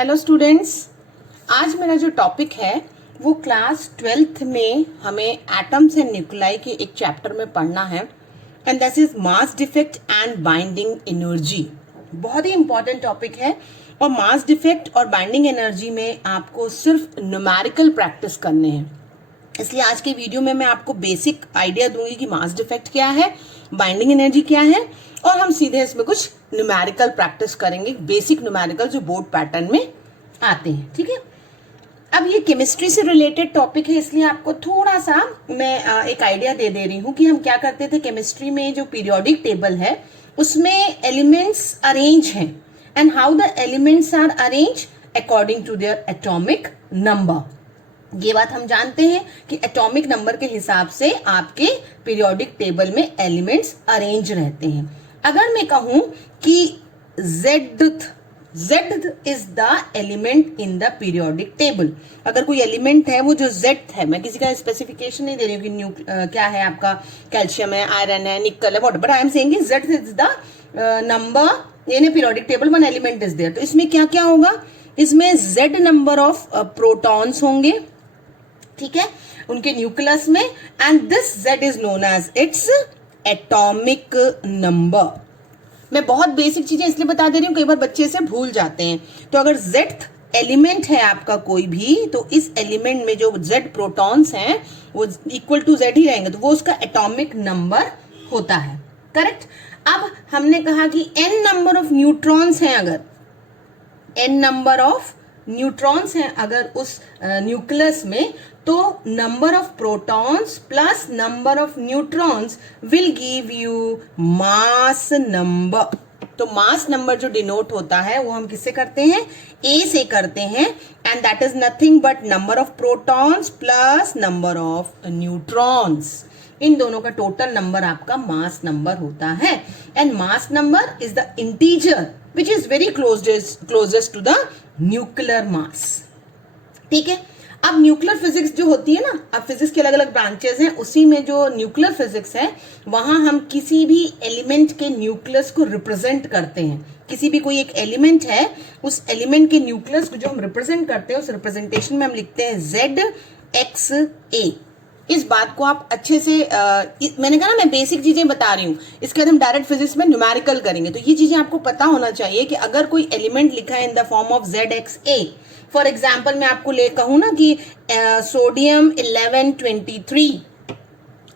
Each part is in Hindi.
हेलो स्टूडेंट्स, आज मेरा जो टॉपिक है वो क्लास 12th में हमें एटम्स एंड न्यूक्लाई के एक चैप्टर में पढ़ना है and this is mass defect and binding energy. बहुत ही इंपॉर्टेंट टॉपिक है और मास डिफेक्ट और बाइंडिंग एनर्जी में आपको सिर्फ न्यूमेरिकल प्रैक्टिस करने हैं। इसलिए आज के वीडियो में मैं आपको बेसिक आइडिया दूंगी कि मास डिफेक्ट क्या है, बाइंडिंग एनर्जी क्या है, और हम सीधे इसमें कुछ न्यूमेरिकल प्रैक्टिस करेंगे, बेसिक न्यूमेरिकल जो बोर्ड पैटर्न में आते हैं। ठीक है, अब ये केमिस्ट्री से रिलेटेड टॉपिक है, इसलिए आपको थोड़ा सा मैं एक आइडिया दे रही हूँ कि हम क्या करते थे केमिस्ट्री में। जो पीरियोडिक टेबल है उसमें एलिमेंट्स अरेंज हैं and how the elements are arrange according to their atomic number. ये बात हम जानते हैं कि एटॉमिक नंबर के हिसाब से आपके पीरियोडिक टेबल में एलिमेंट्स अरेंज रहते हैं। अगर मैं कहूं कि Z is the element in the periodic table, अगर कोई एलिमेंट है वो जो Z है, मैं किसी का स्पेसिफिकेशन नहीं दे रही हूँ कि क्या है आपका, कैल्शियम है, आयरन है, निकल है, but I am saying Z is the number in a periodic table, one element is there. तो इसमें क्या क्या होगा, इसमें Z नंबर ऑफ प्रोटॉन्स होंगे, ठीक है, उनके न्यूक्लियस में, and this Z is known as its atomic number. मैं बहुत बेसिक चीजें इसलिए बता दे रही हूं, कई बार बच्चे से भूल जाते हैं। तो अगर Z एलिमेंट है आपका कोई भी, तो इस एलिमेंट में जो Z प्रोटॉन्स हैं वो इक्वल टू Z ही रहेंगे, तो वो उसका एटॉमिक नंबर होता है। करेक्ट। अब हमने कहा कि n नंबर ऑफ न्यूट्रॉन्स हैं, अगर n नंबर ऑफ न्यूट्रॉन्स हैं अगर उस न्यूक्लियस में, तो number of protons plus number of neutrons will give you mass number. तो मास नंबर जो डिनोट होता है वो हम किससे करते हैं, A से करते हैं, and that is nothing but number of protons plus number of neutrons. इन दोनों का टोटल नंबर आपका मास नंबर होता है, and mass number is the integer which is very closest to the nuclear mass. ठीक है। अब न्यूक्लियर फिजिक्स जो होती है ना, अब फिजिक्स के अलग अलग ब्रांचेस हैं, उसी में जो न्यूक्लियर फिजिक्स है वहां हम किसी भी एलिमेंट के न्यूक्लियस को रिप्रेजेंट करते हैं। किसी भी कोई एक एलिमेंट है, उस एलिमेंट के न्यूक्लियस को जो हम रिप्रेजेंट करते हैं, उस रिप्रेजेंटेशन में हम लिखते हैं ZXA। इस बात को आप अच्छे से मैंने कहा ना मैं बेसिक चीजें बता रही हूँ, इसके बाद हम डायरेक्ट फिजिक्स में न्यूमेरिकल करेंगे। तो ये चीजें आपको पता होना चाहिए कि अगर कोई एलिमेंट लिखा है in the form of ZXA, for example मैं आपको ले कहूं ना कि सोडियम 1123,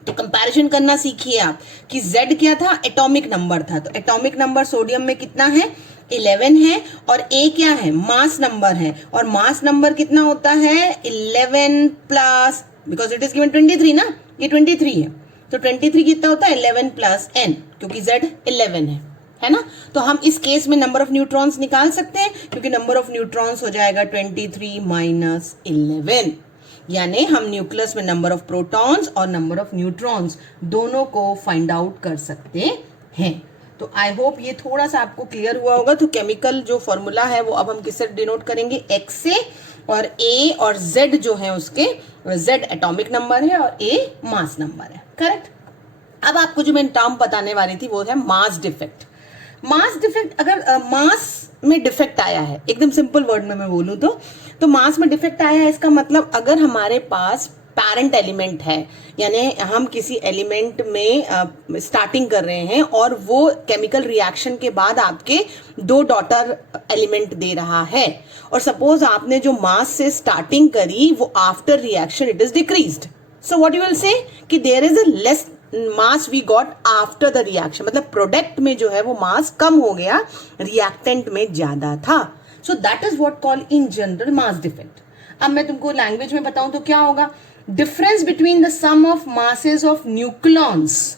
तो कंपैरिजन करना सीखिए आप कि Z क्या था, एटॉमिक नंबर था। तो एटॉमिक नंबर सोडियम में कितना है, 11 है, और A क्या है, मास नंबर है, और मास नंबर कितना होता है, 11 plus, because it is given 23 ना, ये 23 है, तो 23 कितना होता है, 11 प्लस n, क्योंकि Z 11 है ना। तो हम इस केस में नंबर ऑफ न्यूट्रॉन्स निकाल सकते हैं, क्योंकि नंबर ऑफ न्यूट्रॉन्स हो जाएगा 23 माइनस 11, यानी हम न्यूक्लियस में नंबर ऑफ प्रोटॉन्स और नंबर ऑफ न्यूट्रॉन्स दोनों को फाइंड आउट कर सकते हैं। तो आई होप ये थोड़ा सा आपको क्लियर हुआ होगा। तो केमिकल जो फॉर्मूला है वो अब हम किससे डिनोट करेंगे, X से, और A और Z जो है उसके, Z एटॉमिक नंबर है और A मास नंबर है। करेक्ट। अब आपको जो मैं टर्म बताने वाली थी वो है मास डिफेक्ट। मास डिफेक्ट, अगर मास में डिफेक्ट आया है, एकदम सिंपल वर्ड में मैं बोलूं तो मास में डिफेक्ट आया है, इसका मतलब अगर हमारे पास पैरेंट एलिमेंट है, यानी हम किसी एलिमेंट में स्टार्टिंग कर रहे हैं और वो केमिकल रिएक्शन के बाद आपके दो डॉटर एलिमेंट दे रहा है, और सपोज आपने जो मास से स्टार्टिंग करी वो after reaction it is decreased, so what you will say कि there is a less mass we got after the reaction, मतलब प्रोडक्ट में जो है वो मास कम हो गया, रिएक्टेंट में ज्यादा था। So that is what called in general mass defect. अब मैं तुमको लैंग्वेज में बताऊं तो क्या होगा, difference between the sum of masses of nucleons.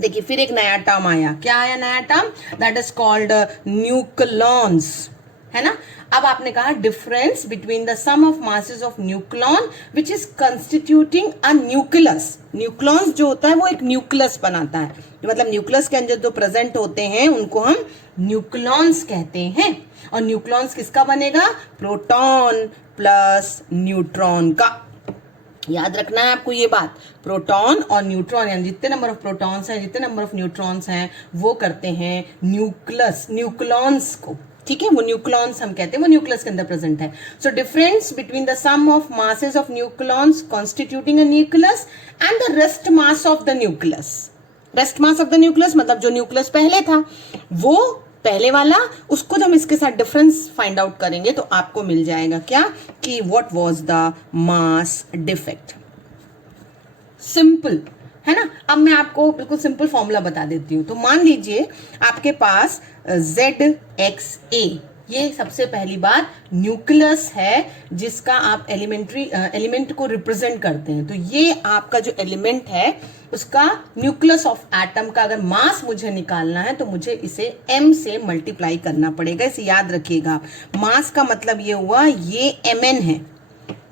देखिए फिर एक नया टर्म आया, क्या आया नया term, that is called nucleons, है ना। अब आपने कहा difference between the sum of masses of nucleon which is constituting a nucleus. Nucleons जो होता है वो एक न्यूक्लियस बनाता है, मतलब न्यूक्लियस के अंदर जो प्रेजेंट होते हैं उनको हम न्यूक्लियॉन्स कहते हैं। और न्यूक्लियॉन्स किसका बनेगा, प्रोटॉन प्लस न्यूट्रॉन का। याद रखना है आपको ये बात, प्रोटॉन और न्यूट्रॉन, यानी जितने नंबर ऑफ प्रोटॉन्स हैं जितने नंबर ऑफ न्यूट्रॉन्स हैं वो करते हैं न्यूक्लियस, न्यूक्लियॉन्स को। ठीक है, वो न्यूक्लॉन्स हम कहते हैं, वो न्यूक्लियस के अंदर प्रेजेंट है. So difference between the sum of masses of nucleons constituting a nucleus and the rest mass of the nucleus. Rest mass of the nucleus मतलब जो न्यूक्लियस पहले था वो पहले वाला, उसको जब हम इसके साथ डिफरेंस फाइंड आउट करेंगे तो आपको मिल जाएगा क्या कि what was the mass defect. Simple है ना. अब मैं आपको बिल्कुल सिंपल फॉर्मूला बता देती हूं. तो मान लीजिए आपके पास ZXA, ये सबसे पहली बात न्यूक्लियस है जिसका आप एलिमेंट को रिप्रेजेंट करते हैं. तो ये आपका जो एलिमेंट है उसका न्यूक्लियस ऑफ एटम का अगर मास मुझे निकालना है तो मुझे इसे m से मल्टीप्लाई करना पड़ेगा. इसे याद रखिएगा. मास का मतलब ये हुआ ये mn है.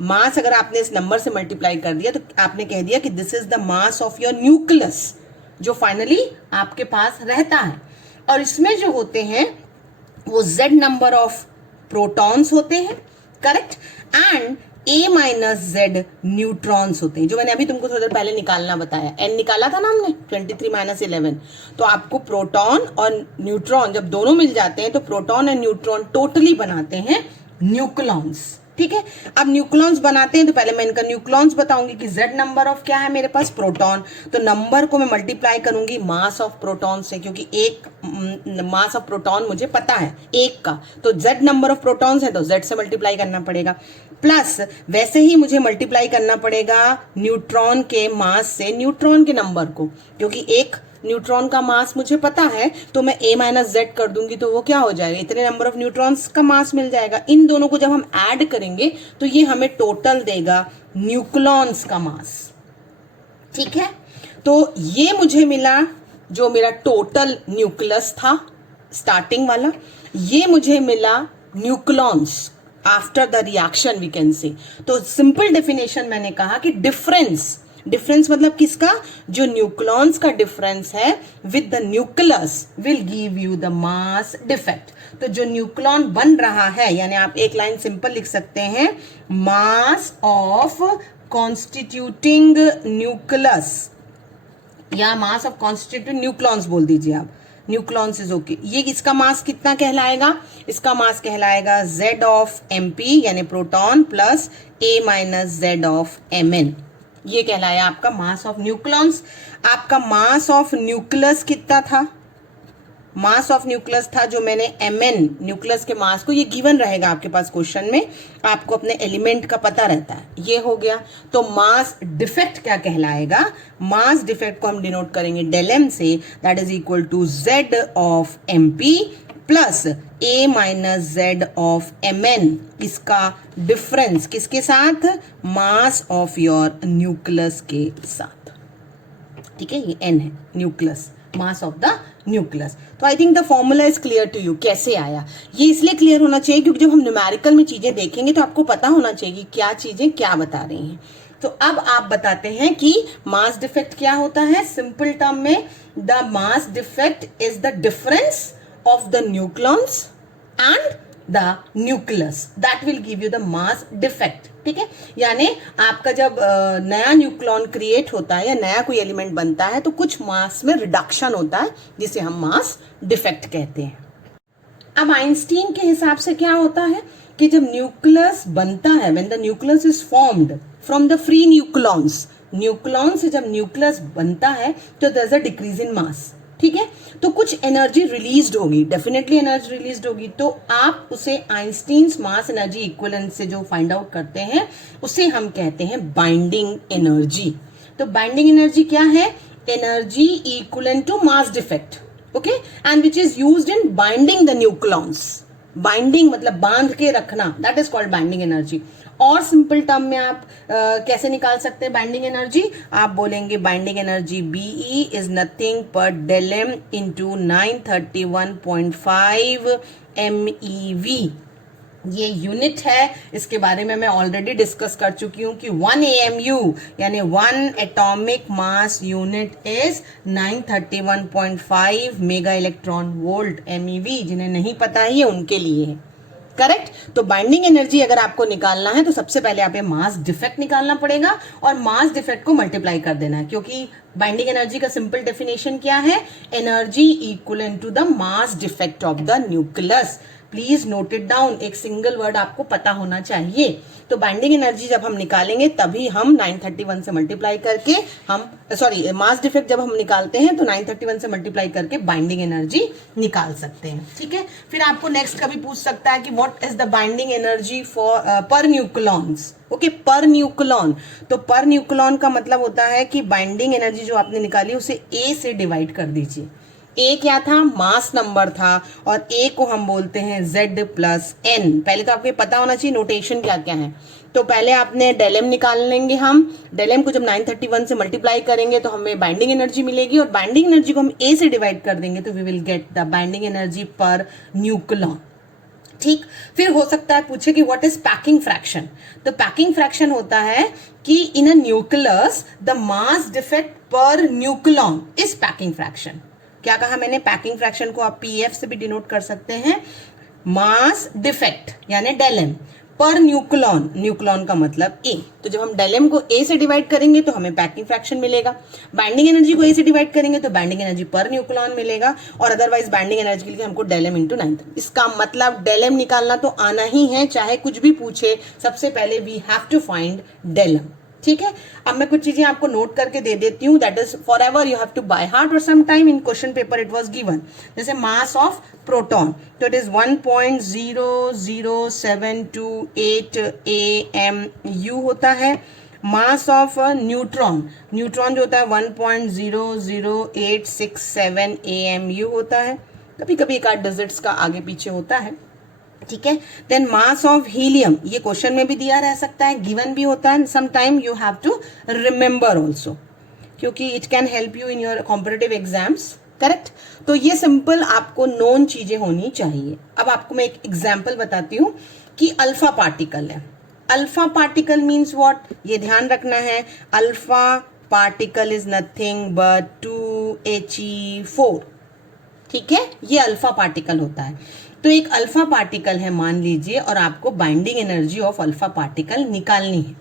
मास अगर आपने इस नंबर से मल्टीप्लाई कर दिया तो आपने कह दिया कि this is the mass of your nucleus जो फाइनली आपके पास रहता है. और इसमें जो होते हैं वो z नंबर ऑफ प्रोटॉन्स होते हैं, correct, and a minus z neutrons होते हैं, जो मैंने अभी तुमको थोड़ी देर पहले निकालना बताया. n निकाला था ना हमने 23 माइनस 11. तो आपको प्रोटॉन और न्यूट्रॉन जब दोनों मिल जाते हैं तो प्रोटॉन और न्यूट्रॉन टोटली बनाते हैं न्यूक्लॉन्स. ठीक है. अब न्यूक्लॉन्स बनाते हैं तो पहले मैं इनका न्यूक्लॉन्स बताऊंगी कि z नंबर ऑफ क्या है मेरे पास, प्रोटॉन. तो नंबर को मैं मल्टीप्लाई करूंगी मास ऑफ प्रोटॉन से, क्योंकि एक मास ऑफ प्रोटॉन मुझे पता है एक का, तो z नंबर ऑफ प्रोटॉन्स है तो z से मल्टीप्लाई करना पड़ेगा. प्लस वैसे ही मुझे मल्टीप्लाई करना पड़ेगा न्यूट्रॉन के मास से न्यूट्रॉन के नंबर को, क्योंकि एक न्यूट्रॉन का मास मुझे पता है तो मैं a माइनस जेड कर दूंगी तो वो क्या हो जाएगा, इतने नंबर ऑफ न्यूट्रॉन्स का मास मिल जाएगा. इन दोनों को जब हम ऐड करेंगे तो ये हमें टोटल देगा न्यूक्लॉन्स का मास. ठीक है. तो ये मुझे मिला जो मेरा टोटल न्यूक्लियस था स्टार्टिंग वाला. ये मुझे मिला nucleons after the reaction we can say. तो सिंपल डेफिनेशन मैंने कहा कि डिफरेंस मतलब किसका, जो न्यूक्लॉन्स का डिफरेंस है with the nucleus will give you the mass defect. तो जो न्यूक्लॉन बन रहा है, यानी आप एक लाइन सिंपल लिख सकते हैं, मास ऑफ कॉन्स्टिट्यूटिंग न्यूक्लियस या मास ऑफ कॉन्स्टिट्यूटिंग न्यूक्लॉन्स बोल दीजिए आप. न्यूक्लॉन्स इज ओके. ये इसका मास कितना कहलाएगा, इसका मास कहलाएगा z ऑफ mp यानी proton plus a minus z of mn. ये कहलाया आपका मास ऑफ न्यूक्लॉन्स. आपका मास ऑफ न्यूक्लियस कितना था, मास ऑफ न्यूक्लियस था जो मैंने mn न्यूक्लियस के मास को, ये गिवन रहेगा आपके पास क्वेश्चन में, आपको अपने एलिमेंट का पता रहता है. ये हो गया. तो मास डिफेक्ट क्या कहलाएगा, मास डिफेक्ट को हम डिनोट करेंगे डेल m से, that is equal to z of mp plus a minus z of mn. इसका डिफरेंस किसके साथ, मास ऑफ योर न्यूक्लियस के साथ. ठीक है, ये n है nucleus, mass of the nucleus. तो I think the formula is clear to you. कैसे आया ये इसलिए क्लियर होना चाहिए क्योंकि जब हम न्यूमेरिकल में चीजें देखेंगे तो आपको पता होना चाहिए कि क्या चीजें क्या बता रही हैं. तो अब आप बताते हैं कि मास डिफेक्ट क्या होता है. सिंपल टर्म में the mass defect is the difference of the neutrons and the nucleus that will give you the mass defect. ठीक है, यानी आपका जब नया न्यूक्लॉन क्रिएट होता है या नया कोई एलिमेंट बनता है तो कुछ मास में रिडक्शन होता है जिसे हम मास डिफेक्ट कहते हैं. अब आइंस्टीन के हिसाब से क्या होता है कि जब न्यूक्लियस बनता है, when the nucleus is formed from the free न्यूक्लॉन्स, न्यूक्लॉन से जब न्यूक्लियस बनता है तो there is a decrease in mass. ठीक है, तो कुछ एनर्जी रिलीज्ड होगी, डेफिनेटली एनर्जी रिलीज्ड होगी. तो आप उसे आइंस्टीन्स मास एनर्जी इक्विवेलेंस से जो फाइंड आउट करते हैं उसे हम कहते हैं बाइंडिंग एनर्जी. तो बाइंडिंग एनर्जी क्या है, energy equivalent to mass defect. Okay, and which is used in binding the nucleons. Binding मतलब बांध के रखना, that is called binding energy. और सिंपल टर्म में आप कैसे निकाल सकते हैं बाइंडिंग एनर्जी, आप बोलेंगे binding energy BE is nothing पर डेल m इंटू 931.5 MeV. ये यूनिट है, इसके बारे में मैं ऑलरेडी डिस्कस कर चुकी हूं कि 1 AMU यानी 1 atomic mass unit is 931.5 mega electron volt MEV. जिन्हें नहीं पता है ये उनके लिए है. करेक्ट. तो बाइंडिंग एनर्जी अगर आपको निकालना है तो सबसे पहले आप मास डिफेक्ट निकालना पड़ेगा और मास डिफेक्ट को मल्टीप्लाई कर देना है, क्योंकि बाइंडिंग एनर्जी का सिंपल डेफिनेशन क्या है, energy equivalent to the mass defect of the nucleus. Please note it down, एक सिंगल वर्ड आपको पता होना चाहिए। तो बाइंडिंग एनर्जी जब हम निकालेंगे तभी हम 931 से मल्टीप्लाई करके मास डिफेक्ट जब हम निकालते हैं तो 931 से मल्टीप्लाई करके बाइंडिंग एनर्जी निकाल सकते हैं। ठीक है, फिर आपको नेक्स्ट कभी पूछ सकता है कि what is the binding energy for पर न्यूक्लियॉन्स। ओके, पर न्यूक्लियॉन, तो पर न्यूक्लियॉन का मतलब होता है कि बाइंडिंग एनर्जी जो आपने निकाली उसे ए से डिवाइड कर दीजिए। ए क्या था, मास नंबर था, और ए को हम बोलते हैं Z प्लस एन। पहले तो आपको पता होना चाहिए नोटेशन क्या क्या है। तो पहले आपने डेलम निकाल लेंगे हम, डेलम को जब 931 से मल्टीप्लाई करेंगे तो हमें बाइंडिंग एनर्जी मिलेगी, और बाइंडिंग एनर्जी को हम ए से डिवाइड कर देंगे तो we will get the binding energy per nucleon. ठीक, फिर हो सकता है पूछे कि व्हाट इज पैकिंग फ्रैक्शन। तो पैकिंग फ्रैक्शन होता है कि in a nucleus the mass defect per nucleon is packing fraction. क्या कहा मैंने, पैकिंग फ्रैक्शन को आप पीएफ से भी डिनोट कर सकते हैं, मास डिफेक्ट यानी डेलम पर न्यूक्लियॉन, न्यूक्लियॉन का मतलब ए। तो जब हम डेलम को ए से डिवाइड करेंगे तो हमें पैकिंग फ्रैक्शन मिलेगा, बाइंडिंग एनर्जी को ए से डिवाइड करेंगे तो बाइंडिंग एनर्जी पर न्यूक्लियॉन मिलेगा, और अदरवाइज बाइंडिंग एनर्जी के लिए हमको डेलम इंटू 9। इसका मतलब डेलम निकालना तो आना ही है, चाहे कुछ भी पूछे, सबसे पहले वी हैव टू फाइंड डेलम। ठीक है, अब मैं कुछ चीजें आपको नोट करके दे देती हूँ, that is for ever you have to by heart, और some time in question paper it was given. जैसे मास ऑफ प्रोटॉन, तो इट इज 1.00728 AMU होता है। मास ऑफ न्यूट्रॉन, न्यूट्रॉन जो होता है 1.00867 AMU होता है। कभी कभी एक आध डिजिट्स का आगे पीछे होता है। ठीक है, देन मास ऑफ हीलियम, ये क्वेश्चन में भी दिया रह सकता है, गिवन भी होता है, some time you have to remember also, क्योंकि it can help you in your competitive exams. Correct, तो ये सिंपल आपको नोन चीजें होनी चाहिए। अब आपको मैं एक एग्जाम्पल बताती हूँ कि अल्फा पार्टिकल है। अल्फा पार्टिकल मीन्स व्हाट, ये ध्यान रखना है, alpha particle is nothing but 2He4। ठीक है, ये अल्फा पार्टिकल होता है। तो एक अल्फा पार्टिकल है मान लीजिए, और आपको binding energy of alpha particle निकालनी है।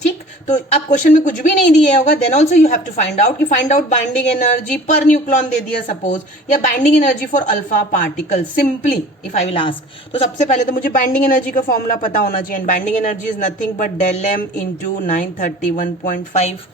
ठीक, तो अब क्वेश्चन में कुछ भी नहीं दिया होगा, then also you have to find out, कि find out binding energy per nucleon दे दिया सपोज, या binding energy for alpha particle simply if I will ask. तो सबसे पहले तो मुझे बाइंडिंग एनर्जी का फॉर्मूला पता होना चाहिए, and binding energy is nothing but del m into 931.5,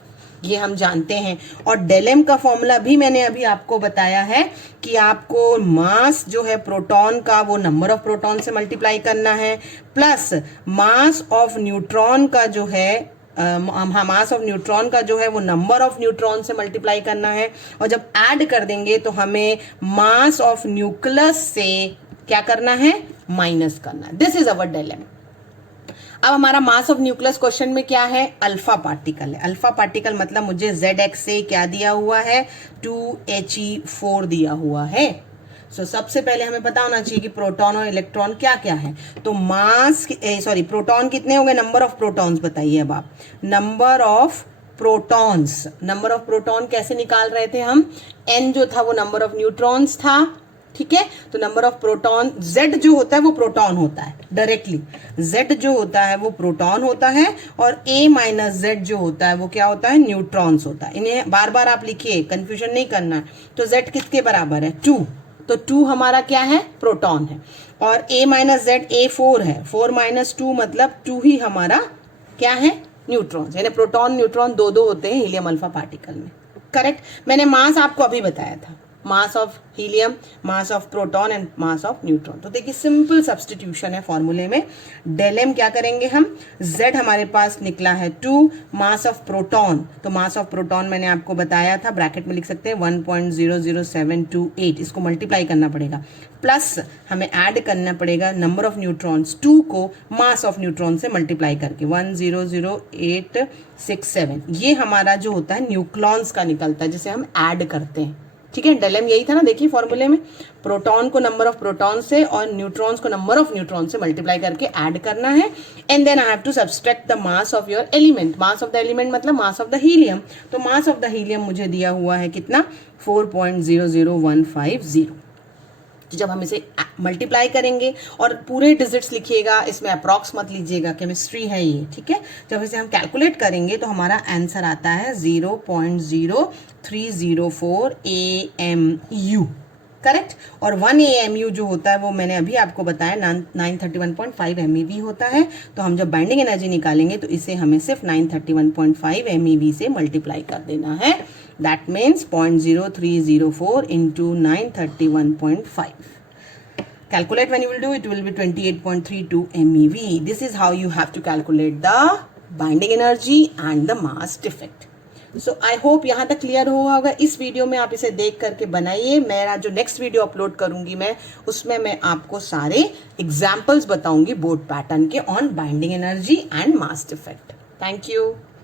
ये हम जानते हैं। और डेलम का फॉर्मूला भी मैंने अभी आपको बताया है कि आपको मास जो है प्रोटॉन का वो नंबर ऑफ प्रोटॉन से मल्टीप्लाई करना है, प्लस मास ऑफ न्यूट्रॉन का जो है मास ऑफ न्यूट्रॉन का जो है वो नंबर ऑफ न्यूट्रॉन से मल्टीप्लाई करना है, और जब ऐड कर देंगे तो हमें मास ऑफ न्यूक्लियस से क्या करना है, माइनस करना है। This is our del m. अब हमारा मास ऑफ न्यूक्लियस क्वेश्चन में क्या है, अल्फा पार्टिकल है। अल्फा पार्टिकल मतलब मुझे ZX से क्या दिया हुआ है, 2He4 दिया हुआ है। सो सबसे पहले हमें पता होना चाहिए कि प्रोटॉन और इलेक्ट्रॉन क्या क्या है। तो प्रोटॉन कितने हो गए, नंबर ऑफ प्रोटॉन्स बताइए। अब आप number of protons, number of proton कैसे निकाल रहे थे हम, N जो था वो नंबर ऑफ न्यूट्रॉन्स था। ठीक है, तो नंबर ऑफ प्रोटॉन, Z जो होता है वो प्रोटॉन होता है डायरेक्टली, Z जो होता है वो प्रोटॉन होता है, और A माइनस Z जो होता है वो क्या होता है, न्यूट्रॉन्स होता है। इन्हें बार बार आप लिखिए, कंफ्यूजन नहीं करना। तो Z किसके बराबर है, 2, तो 2 हमारा क्या है, प्रोटॉन है, और A माइनस Z A4 है, 4 माइनस 2 मतलब 2 ही हमारा क्या है, न्यूट्रॉन्स, यानी प्रोटॉन न्यूट्रॉन दो दो होते हैं हीलियम अल्फा पार्टिकल में। करेक्ट, मैंने मास आपको अभी बताया था, mass of helium, mass of proton and mass of neutron. तो देखिए सिंपल सब्स्टिट्यूशन है फॉर्मूले में। डेलम क्या करेंगे हम, Z हमारे पास निकला है 2, मास ऑफ प्रोटॉन, तो मास ऑफ प्रोटॉन मैंने आपको बताया था, ब्रैकेट में लिख सकते हैं 1.00728, इसको मल्टीप्लाई करना पड़ेगा, प्लस हमें ऐड करना पड़ेगा नंबर ऑफ न्यूट्रॉन्स, 2 को मास ऑफ न्यूट्रॉन से मल्टीप्लाई करके 1.00867, ये हमारा जो होता है न्यूक्लियॉन्स का निकलता है जिसे हम ऐड करते हैं। ठीक है, डेलम यही था ना, देखिए फॉर्मूले में प्रोटॉन को नंबर ऑफ प्रोटॉन से और न्यूट्रॉन्स को नंबर ऑफ न्यूट्रॉन से मल्टीप्लाई करके ऐड करना है, and then I have to subtract the mass of your element. Mass of the element मतलब मास ऑफ द हीलियम, तो मास ऑफ द हीलियम मुझे दिया हुआ है कितना, 4.00150। तो जब हम इसे मल्टीप्लाई करेंगे, और पूरे डिजिट्स लिखिएगा, इसमें अप्रॉक्स मत लीजिएगा, केमिस्ट्री है ये। ठीक है, जब इसे हम कैलकुलेट करेंगे तो हमारा आंसर आता है 0.0304 AMU। करेक्ट। और 1 AMU जो होता है वो मैंने अभी आपको बताया 931.5 MeV होता है। तो हम जब बाइंडिंग एनर्जी निकालेंगे तो इसे हमें सिर्फ 931.5 MeV से मल्टीप्लाई कर देना है। That means 0.0304 into 931.5. Calculate when you will do it will be 28.32 MeV. This is how you have to calculate the binding energy and the mass defect. So I hope यहाँ तक क्लियर हुआ होगा। इस वीडियो में आप इसे देख करके बनाइए। मेरा जो नेक्स्ट वीडियो अपलोड करूंगी मैं उसमें मैं आपको सारे एग्जाम्पल्स बताऊंगी बोर्ड पैटर्न के on binding energy and mass defect. Thank you.